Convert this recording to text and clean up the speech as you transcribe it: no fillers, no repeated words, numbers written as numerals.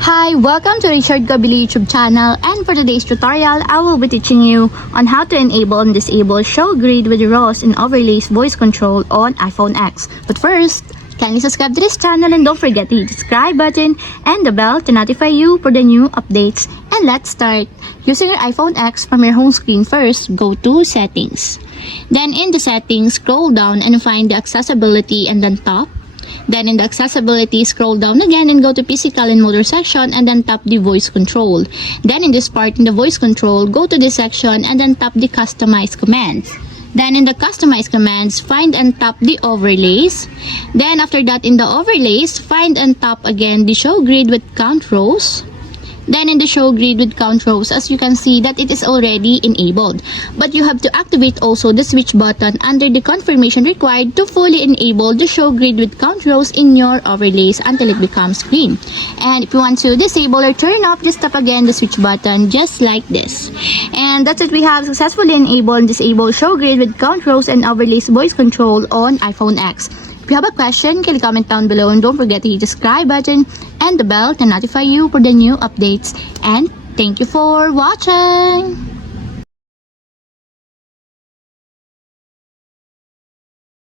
Hi, welcome to Richard Gabili YouTube channel, and for today's tutorial, I will be teaching you on how to enable and disable show grid with RAWs and overlays voice control on iPhone X. But first, kindly subscribe to this channel and don't forget to hit the subscribe button and the bell to notify you for the new updates. And let's start. Using your iPhone X from your home screen first, go to Settings. Then in the Settings, scroll down and find the Accessibility and then Top. Then in the accessibility, scroll down again and go to physical and motor section and then tap the voice control. Then in this part, in the voice control, go to this section and then tap the customize commands. Then in the customize commands, find and tap the overlays. Then after that, in the overlays, find and tap again the show grid with count rows. Then in the show grid with count rows, as you can see that it is already enabled. But you have to activate also the switch button under the confirmation required to fully enable the show grid with count rows in your overlays until it becomes green. And if you want to disable or turn off, just tap again the switch button just like this. And that's it, we have successfully enabled and disabled show grid with count rows and overlays voice control on iPhone X. If you have a question, can you comment down below and don't forget to hit the subscribe button and the bell to notify you for the new updates. And thank you for watching!